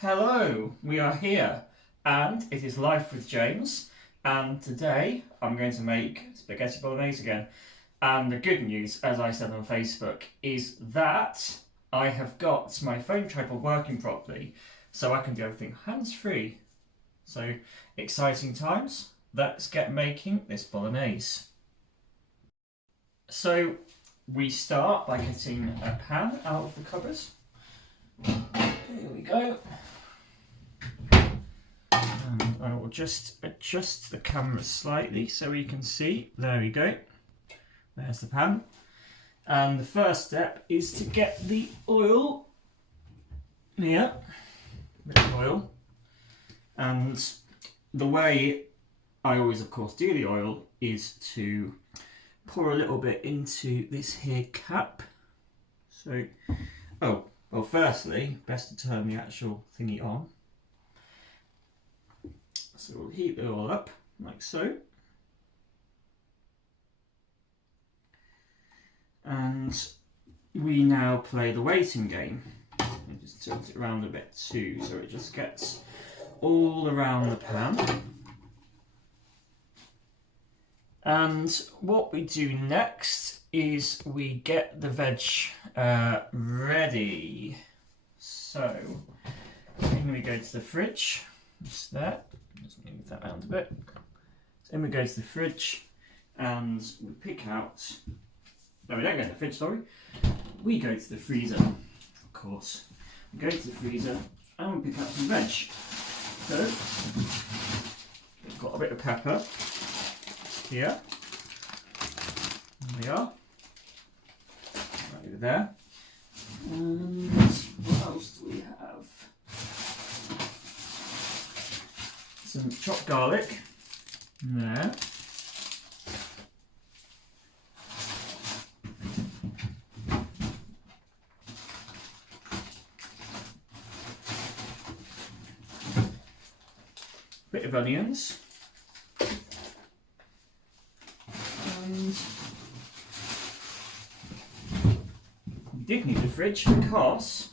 Hello, we are here and it is Life with James, and today I'm going to make spaghetti bolognese again. And the good news, as I said on Facebook, is that I have got my phone tripod working properly so I can do everything hands-free. So exciting times. Let's get making this bolognese. So we start by getting a pan out of the cupboard. Here we go. And I will just adjust the camera slightly so we can see. There we go. There's the pan. And the first step is to get the oil here. A bit of oil. And the way I always, of course, do the oil is to pour a little bit into this here cap. So, well, firstly, best to turn the actual thingy on. So we'll heat it all up, like so. And we now play the waiting game. And just tilt it around a bit too, so it just gets all around the pan. And what we do next is we get the veg ready. So, then we go to the fridge, just there. Just move that around a bit. Then we go to the fridge and we pick out. No, we don't go to the fridge, sorry. We go to the freezer, of course. We go to the freezer and we pick out some veg. So, we've got a bit of pepper here. There we are. Right over there. And what else do we have? Some chopped garlic there. Bit of onions. And we did need the fridge because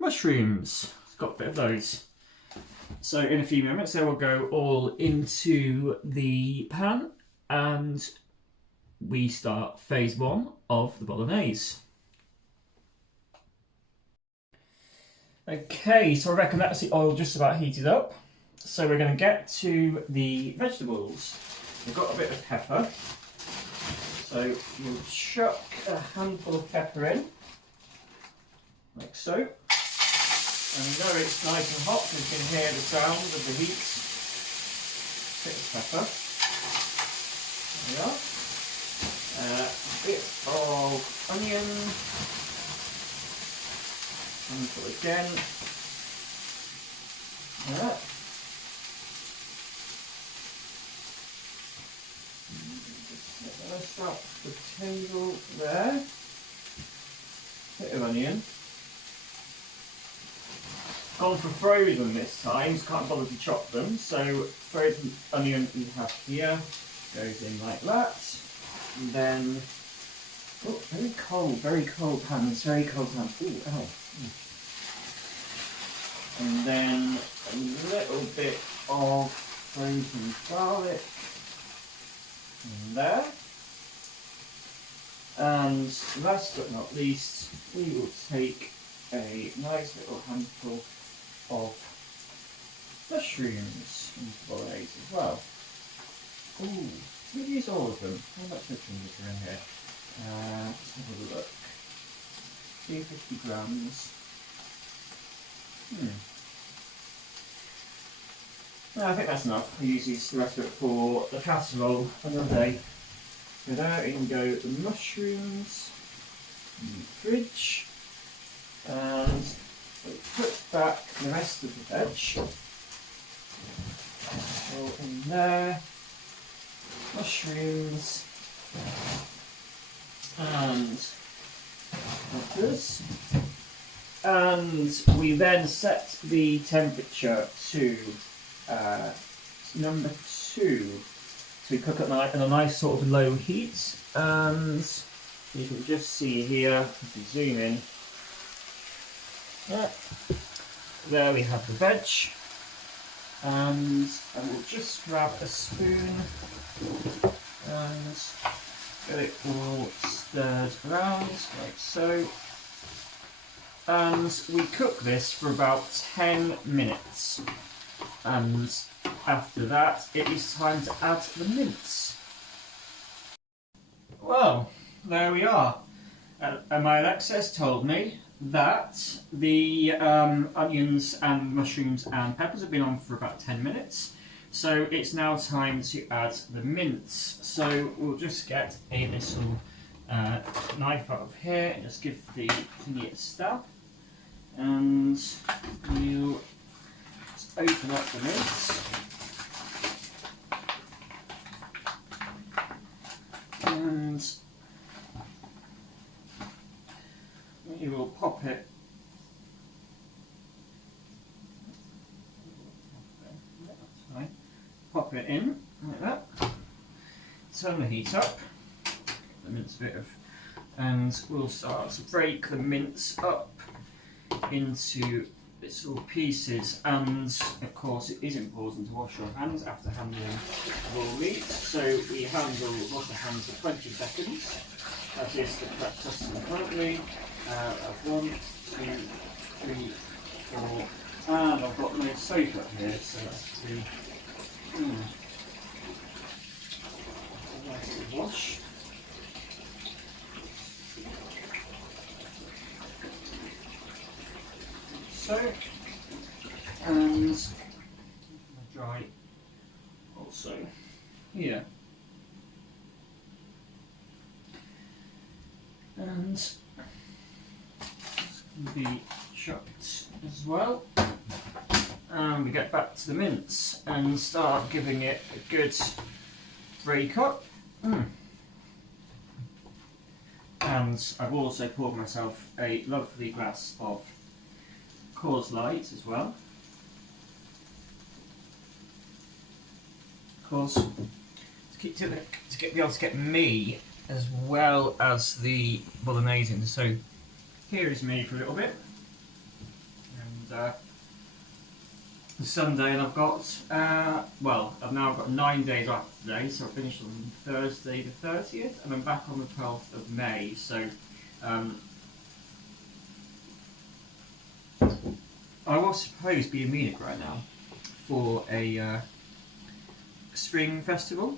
mushrooms. Got a bit of those. So in a few moments they will go all into the pan and we start phase one of the bolognese. Okay, so I reckon that's the oil just about heated up. So we're going to get to the vegetables. We've got a bit of pepper. So we'll chuck a handful of pepper in, like so. And you know it's nice and hot, you can hear the sound of the heat. Bit of pepper. There we are. A bit of onion. Handful again. There. Just let that start the table there. Bit of onion. Gone for frozen this time, so can't bother to chop them. So frozen onion we have here goes in like that. And then, oh, very cold hands, very cold hands. Ooh, ow. And then a little bit of frozen garlic in there. And last but not least, we will take a nice little handful of mushrooms into bolognese as well. Ooh, we use all of them. How much mushrooms are in here? Let's have a look. 250 grams. No, I think that's enough. I usually use the rest of it for the casserole another day. So there you can go the mushrooms in the fridge. And we put back the rest of the veg. All in there. Mushrooms. And peppers. And we then set the temperature to number 2. So we cook it in a nice sort of low heat. And you can just see here, if you zoom in, Yeah. There we have the veg, and I will just grab a spoon and get it all stirred around like so. And we cook this for about 10 minutes, and after that it is time to add the mince. Well, there we are. My Alexa's told me that the onions and mushrooms and peppers have been on for about 10 minutes, so it's now time to add the mince. So we'll just get a little knife out of here and just give the thingy a stab, and we'll just open up the mince. And you will pop it in like that. Turn the heat up, the mince a bit of, and we'll start to break the mince up into little pieces. And of course, it is important to wash your hands after handling raw meat. So we wash our hands for 20 seconds. That is the correct custom currently. 1, 2, 3, 4, and I've got no soap up here, so that's 3. A nice little wash. So, and dry also here. And this can be chopped as well. And we get back to the mince and start giving it a good break up. And I've also poured myself a lovely glass of Coors Light as well. Of course, be able to get me as well as the Bolognaise in. So here is me for a little bit, and Sunday, and I've got I've now got 9 days after today, so I finished on Thursday the 30th, and I'm back on the 12th of May. So I was supposed to be in Munich right now for a spring festival,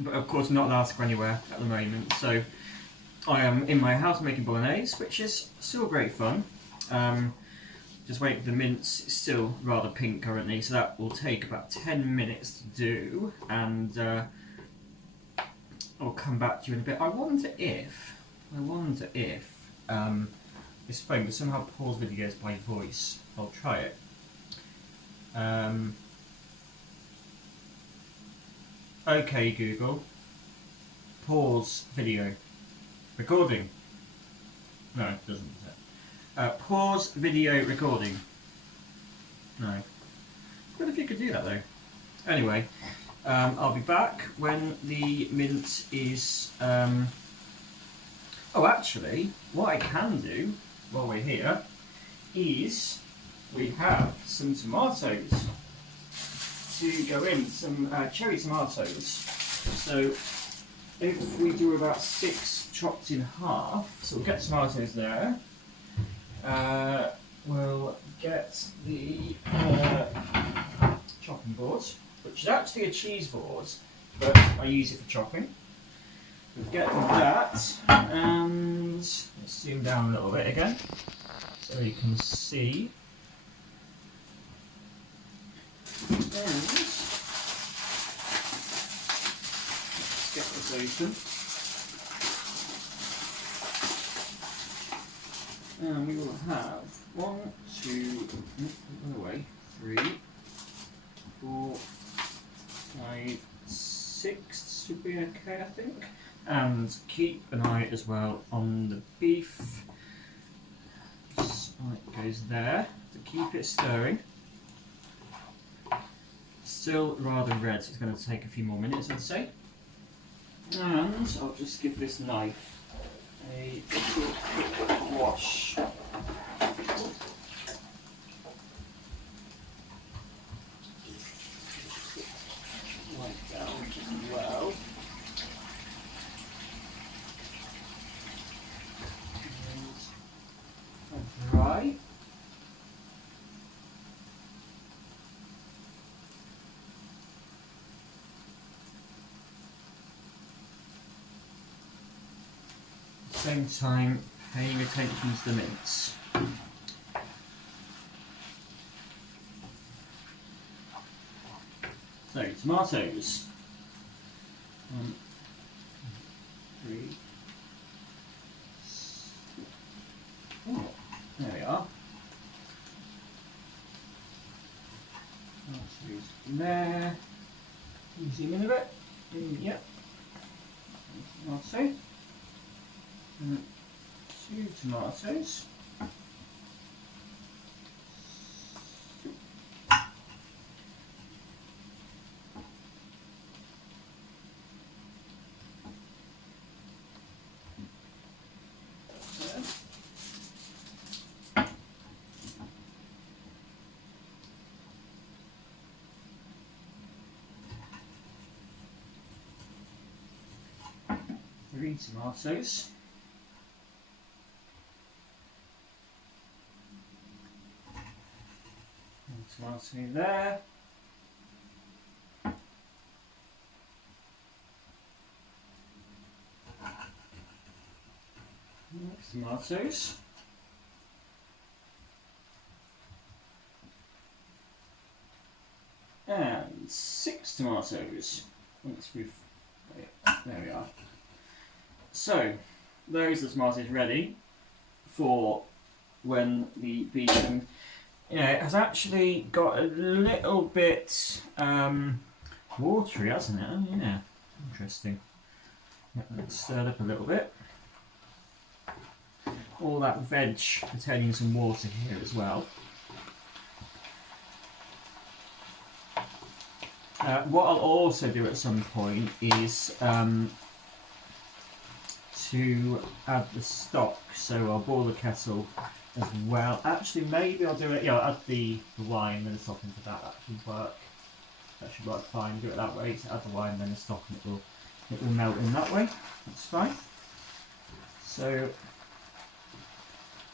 but of course not allowed to go anywhere at the moment. So I am in my house making Bolognaise, which is still great fun. Just waiting for the mince. It's still rather pink currently, so that will take about 10 minutes to do, and I'll come back to you in a bit. I wonder if this phone will somehow pause videos by voice. I'll try it. Okay, Google, pause video recording. No, it doesn't. Pause video recording. No. What if you could do that though? Anyway, I'll be back when the mince is. Oh, actually, what I can do while we're here is we have some tomatoes to go in, some cherry tomatoes. So if we do about 6 chopped in half, so we'll get tomatoes there. We'll get the chopping board, which is actually a cheese board, but I use it for chopping. We'll get that, and let's zoom down a little bit again so you can see. And let's get this open. And we will have 1, 2, away, 3, 4, 5, 6 should be okay, I think. And keep an eye as well on the beef. So it goes there to keep it stirring. Still rather red, so it's going to take a few more minutes, I'd say. And I'll just give this knife a little quick wash. same time paying attention to the mince. So, tomatoes. 1, 3. Oh, there we are. There. Can you zoom in a bit? Yep. Tomato. 2 tomatoes. Three tomatoes. One tomato there. Tomatoes. And 6 tomatoes. Once we've, there we are. So, those are the tomatoes ready for when the bean, you know, it has actually got a little bit watery, hasn't it? Oh, yeah, interesting. Let's stir it up a little bit. All that veg containing some water here as well. What I'll also do at some point is to add the stock, so I'll boil the kettle as well. Actually, maybe I'll do it, yeah, I'll add the wine and the stock into that. That should work. That should work fine. Do it that way, to add the wine and then the stock, and it will melt in that way. That's fine. So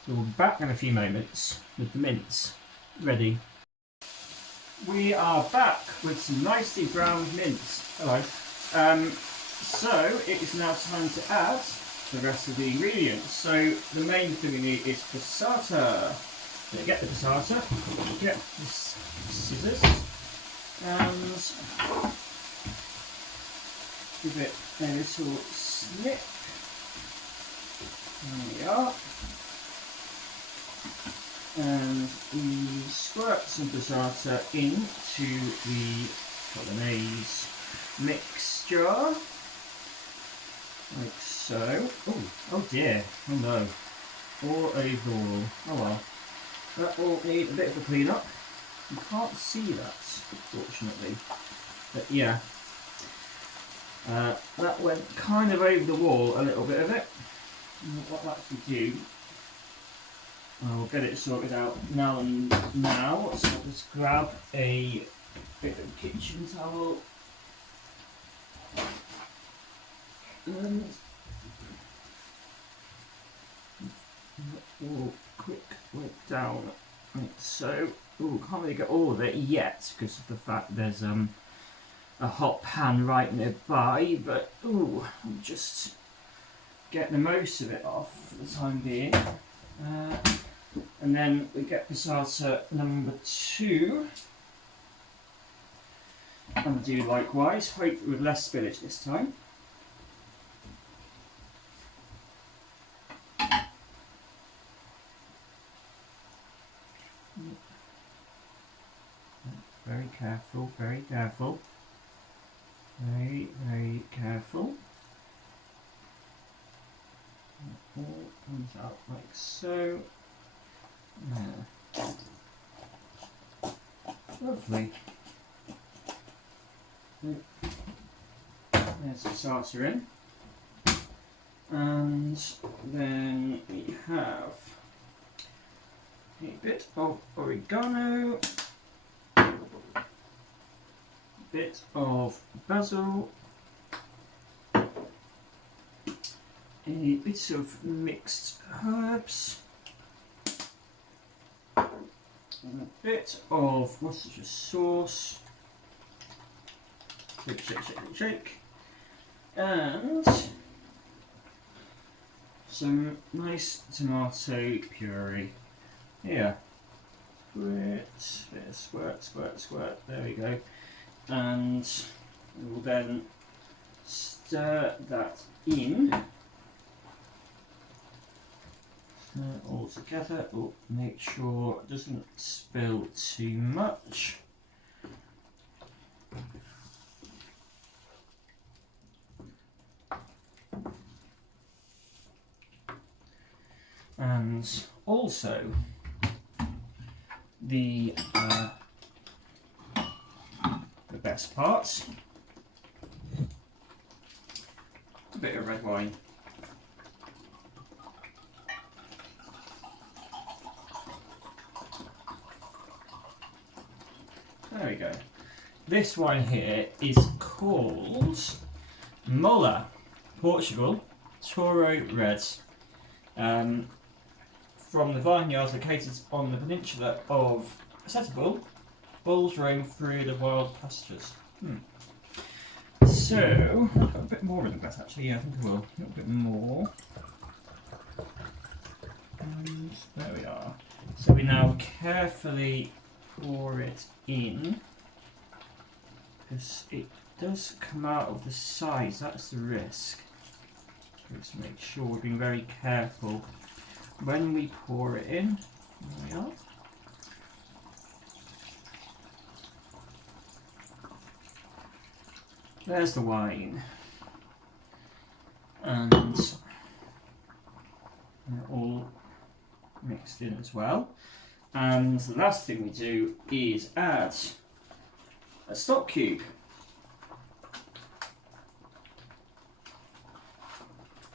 we'll be back in a few moments with the mince ready. We are back with some nicely browned mince. Hello. So it is now time to add the rest of the ingredients. So the main thing we need is passata. So get the passata, get the scissors, and give it a little snip. There we are. And we squirt some passata into the Bolognaise mixture. Like so. Oh dear. Oh no. All over the wall. Oh well. That will need a bit of a clean up. You can't see that, unfortunately. But yeah. That went kind of over the wall, a little bit of it. And what that should do, I'll get it sorted out now and now. So I'll just grab a bit of kitchen towel. And all quick work down like so. Can't really get all of it yet because of the fact there's a hot pan right nearby, but I'll just get the most of it off for the time being. And then we get passata number 2. And do likewise, hopefully with less spillage this time. Very careful, very careful. Very, very careful. It all comes out like so. There. Lovely. There's the salsa in. And then we have a bit of oregano, a bit of basil, a bit of mixed herbs, and a bit of Worcestershire sauce. Shake, shake, shake, shake, and some nice tomato puree here. Squirt, squirt, there we go. And we will then stir that in all together. Oh, make sure it doesn't spill too much. And also the best part, a bit of red wine. There we go. This wine here is called Mola, Portugal, Toro Red. From the vineyards located on the peninsula of Setúbal, bulls roam through the wild pastures. So, I've got a bit more in that actually, yeah, I think I will. A little bit more. And there we are. So we now carefully pour it in, because it does come out of the sides, that's the risk. Let's make sure we're being very careful when we pour it in. There we are. There's the wine. And they're all mixed in as well. And the last thing we do is add a stock cube.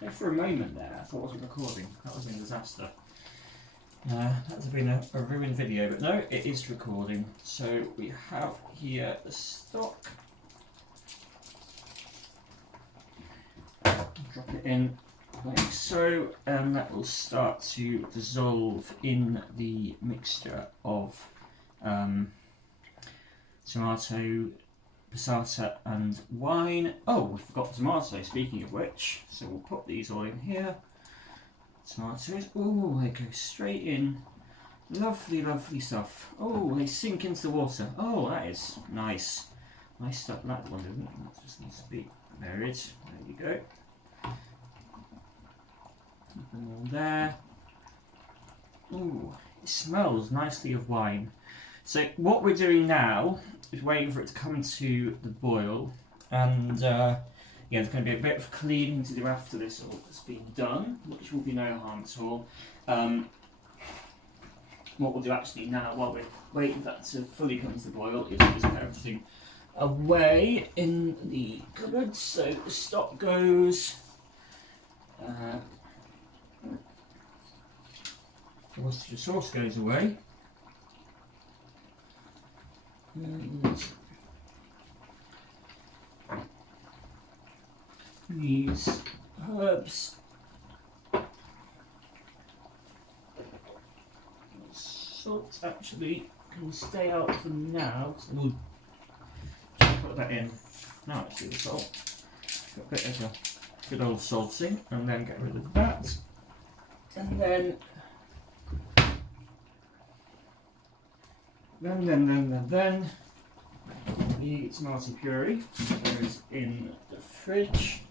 And for a moment there, I thought I wasn't recording. That was a disaster. That would have been a ruined video, but no, it is recording. So we have here the stock. Drop it in like so, and that will start to dissolve in the mixture of tomato, passata and wine. Oh, we forgot tomato, speaking of which. So we'll put these all in here. Tomatoes, oh, they go straight in. Lovely, lovely stuff. Oh, they sink into the water. Oh, that is nice. Nice stuff. That one didn't. That just needs to be buried. There you go. Put them all there. Oh, it smells nicely of wine. So what we're doing now is waiting for it to come to the boil, and yeah, there's going to be a bit of cleaning to do after this all has been done, which will be no harm at all. What we'll do actually now, while we're waiting for that to fully come to the boil, is just put everything away in the cupboard. So the stock goes. The Worcestershire sauce goes away. And these herbs, salt actually can stay out for now, so we'll just put that in. Now actually the salt, got a bit of a good old salting, and then get rid of that, and then the tomato puree goes in the fridge.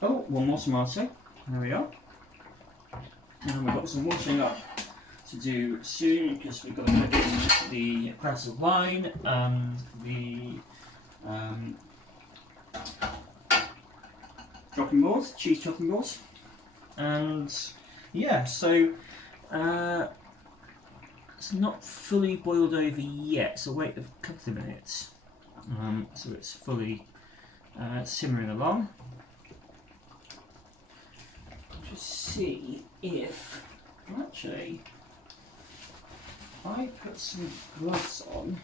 Oh, one more tomato. There we are. And we've got some washing up to do soon, because we've got to put in the glass of wine and the chopping boards, cheese chopping boards. And yeah, so it's not fully boiled over yet, so wait a couple of minutes. So it's fully simmering along. Just see if, actually, if I put some gloves on,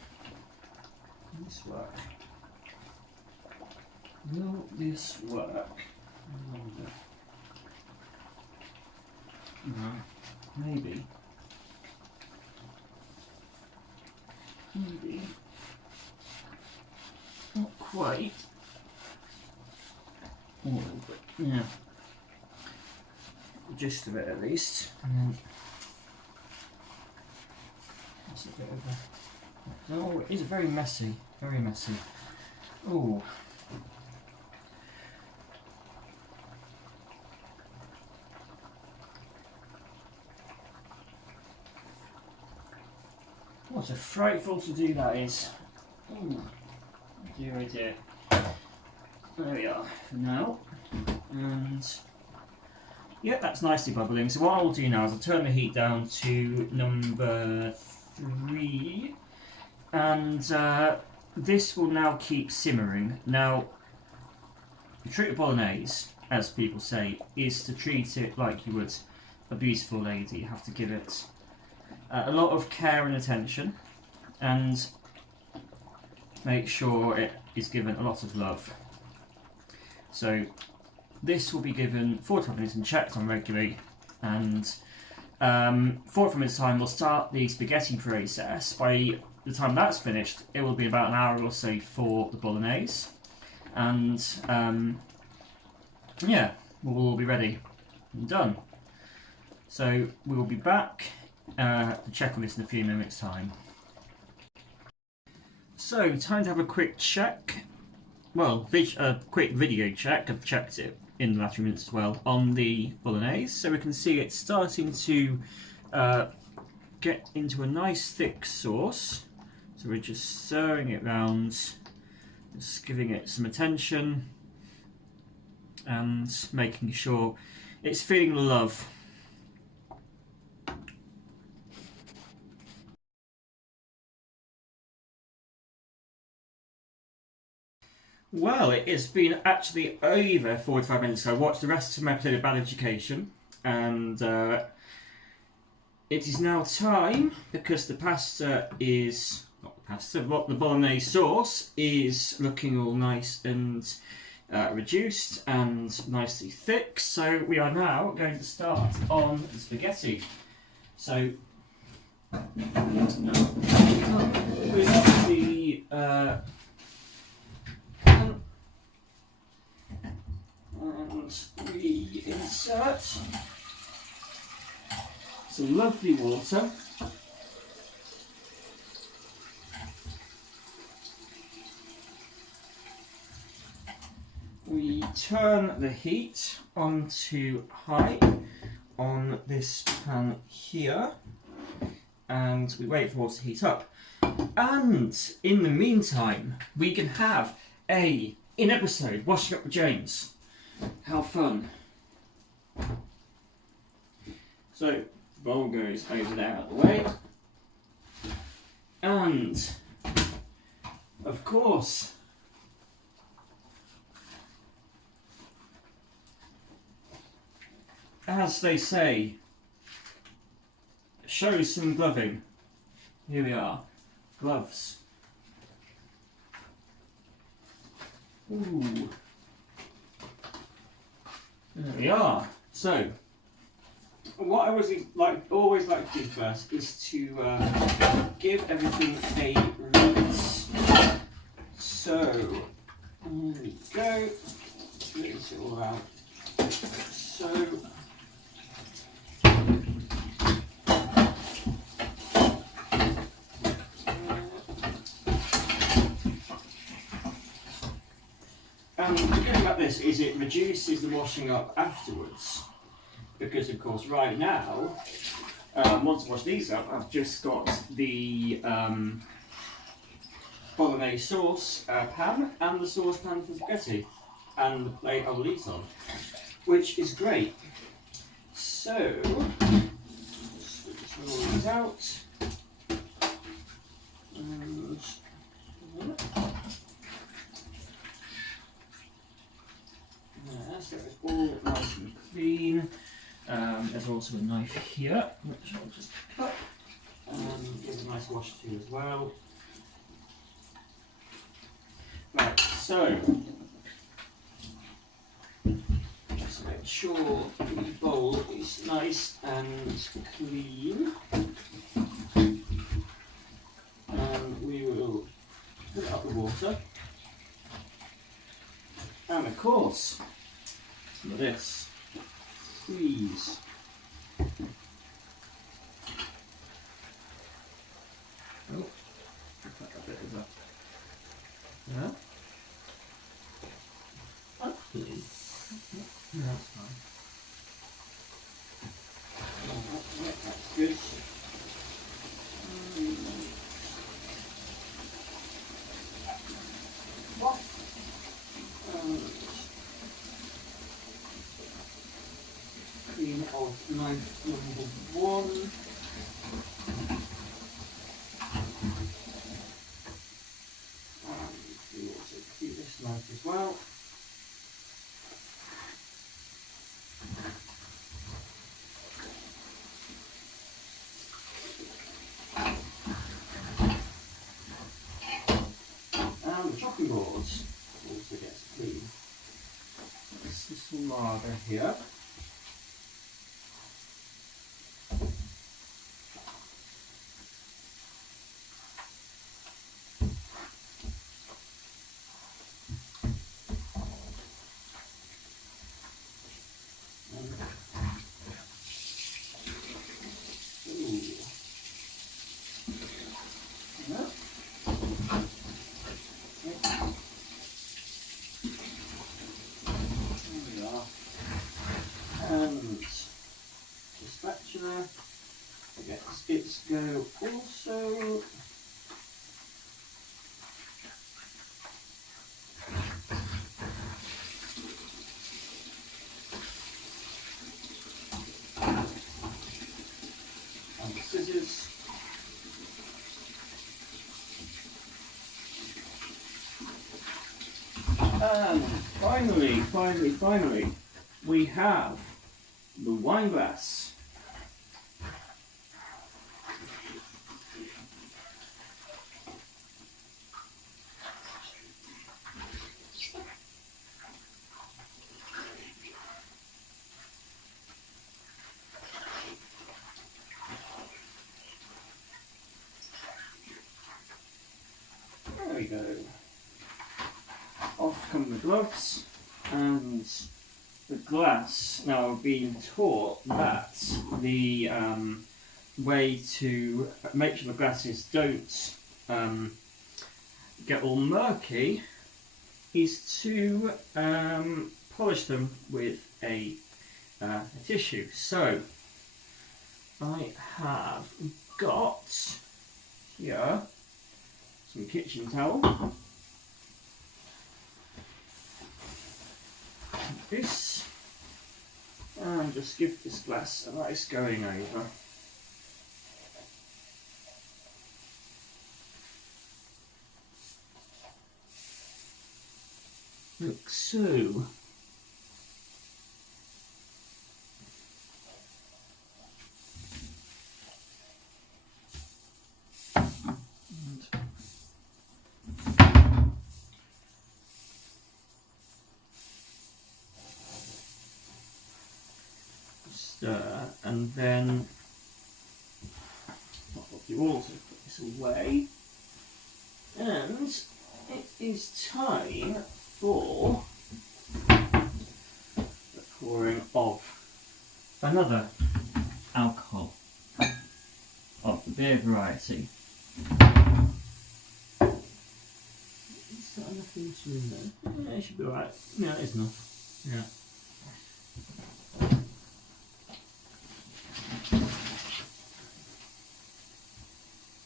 will this work? Will this work? I wonder. No, maybe. Maybe. Not quite. A little bit, yeah. the gist of it at least. And then that's a bit of a... Oh, it is very messy, very messy. Oh. What a frightful to do that is. Ooh. Dear, oh dear. There we are for now. And yeah, that's nicely bubbling. So what I'll do now is I'll turn the heat down to number 3. And this will now keep simmering. Now, the trick of Bolognaise, as people say, is to treat it like you would a beautiful lady. You have to give it a lot of care and attention, and make sure it is given a lot of love. So this will be given 45 minutes and checked on regularly, and 45 minutes time we'll start the spaghetti process. By the time that's finished, it will be about an hour or so for the Bolognaise, and yeah, we'll all be ready and done. So we will be back to check on this in a few minutes time. So time to have a quick check, well, a quick video check. I've checked it in the last few minutes as well on the Bolognaise, so we can see it's starting to get into a nice thick sauce. So we're just stirring it round, just giving it some attention and making sure it's feeling the love. Well, it has been actually over 45 minutes, so I watched the rest of my episode of Bad Education, and it is now time, because the pasta is, not the pasta, but the Bolognese sauce is looking all nice and reduced and nicely thick, so we are now going to start on the spaghetti. So, with the and we insert some lovely water. We turn the heat onto high on this pan here, and we wait for water to heat up. And in the meantime, we can have in episode washing up with James. How fun. So the bowl goes over there out of the way, and of course as they say, show some gloving. Here we are, gloves. Ooh. There we are. So, what I always like to do first is to give everything a rinse. So, here we go. Let's rinse it all out. So, and the good thing about this is it reduces the washing up afterwards, because of course right now, once I wash these up, I've just got the Bolognese sauce pan and the saucepan for spaghetti and the plate I will eat on, which is great. So, switch all these out. And, so it's all nice and clean. There's also a knife here, which I'll just cut and give a nice wash to as well. Right, so just make sure the bowl is nice and clean, and we will fill up the water, and of course some of this. squeeze. Oh, put a bit of that. Yeah. Hopefully. No, that's fine. Yeah, that's good. What? Cream of knife number 1. And we also do this knife as well. And the chopping boards also gets clean. Some lager here. And the spatula gets its go also. And the scissors. And finally, we have the wine glass. There we go. Off come the gloves and the glass. Now I've been taught that the way to make sure the glasses don't get all murky is to polish them with a tissue. So I have got here some kitchen towel. This, and just give this glass a nice going over. Look so. Stir, and then I'll do also put this away, and it is time for the pouring of another alcohol of the beer variety. Is that enough into in there? Yeah, it should be alright. Yeah, it is enough. Yeah.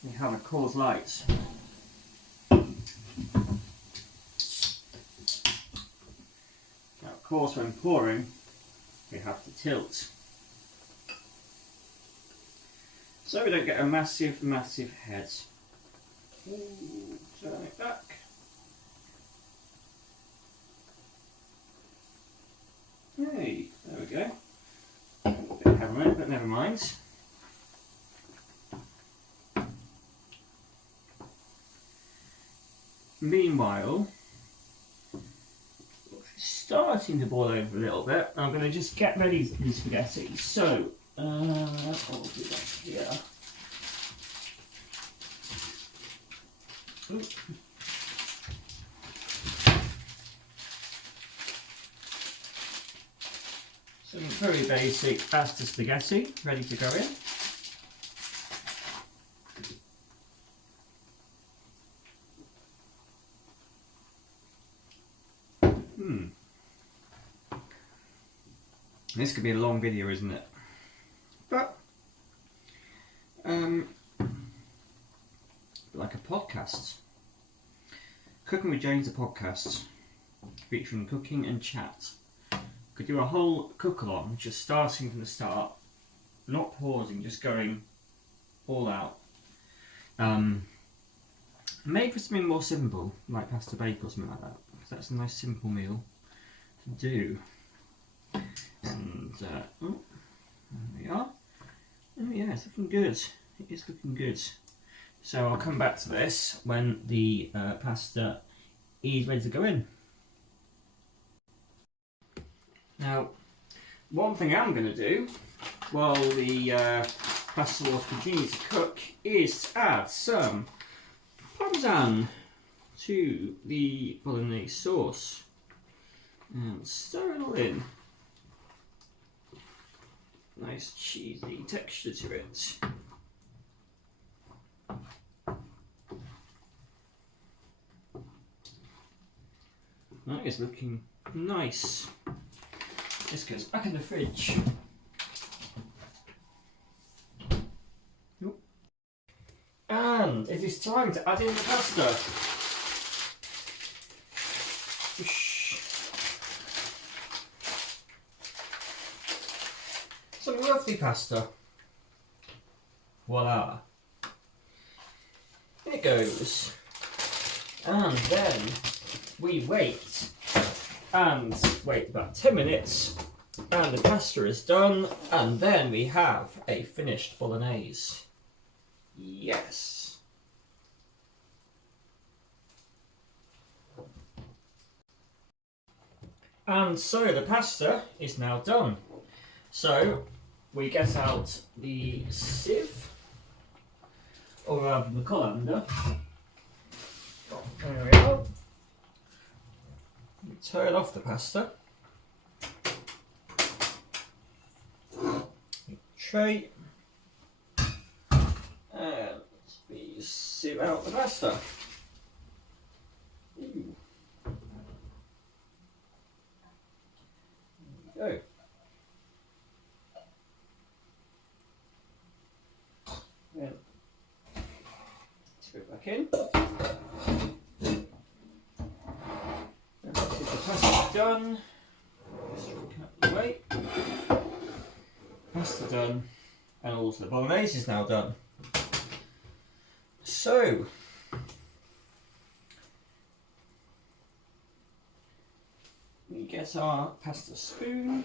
We have a Coors Light. Now, of course, when pouring, we have to tilt, so we don't get a massive head. Ooh, turn it back. Hey, there we go. A bit heavy on it, but never mind. Meanwhile, it's starting to boil over a little bit. I'm going to just get ready for the spaghetti. So, I'll do that here. Ooh. Some very basic pasta spaghetti ready to go in. This could be a long video, isn't it? But like a podcast. Cooking with James, a podcast featuring cooking and chat. Could do a whole cook-along, just starting from the start, not pausing, just going all out. Maybe for something more simple, like pasta bake or something like that, because that's a nice simple meal to do. And oh, there we are. Oh yeah, it's looking good. It is looking good. So I'll come back to this when the pasta is ready to go in. Now, one thing I'm going to do while the pasta sauce continues to cook is to add some parmesan to the Bolognaise sauce and stir it all in. Nice cheesy texture to it. That is looking nice. This goes back in the fridge. And it is time to add in the pasta. Some lovely pasta. Voila. Here it goes. And then we wait. And wait about 10 minutes. And the pasta is done. And then we have a finished Bolognaise. Yes. And so the pasta is now done. So we get out the sieve, or rather the colander. There we are. We turn off the pasta. Tray. And we sieve out the pasta. Ooh. There we go. Then screw it back in. And that's it, the pasta's done. Just out the way. Pasta done, and also the Bolognaise is now done. So, we get our pasta spoon.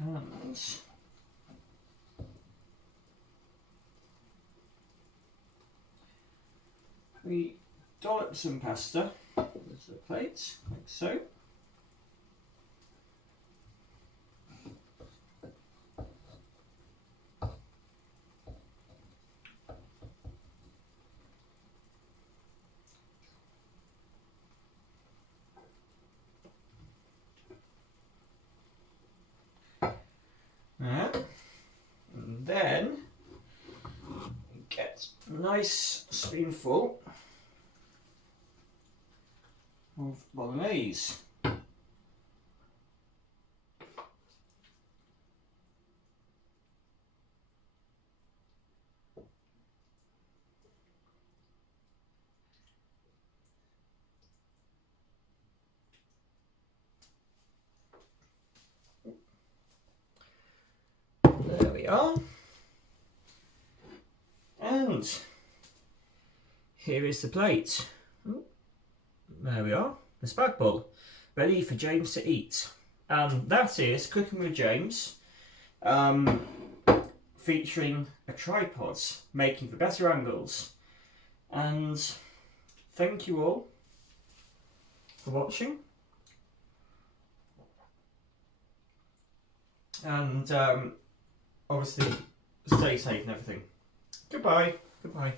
And we dollop some pasta onto the plate, like so. And then get a nice spoonful of Bolognaise. There we are. And here is the plate. There we are, the spag bol, ready for James to eat. And that is Cooking with James, featuring a tripod, making for better angles. And thank you all for watching. And obviously stay safe and everything. Goodbye. Goodbye.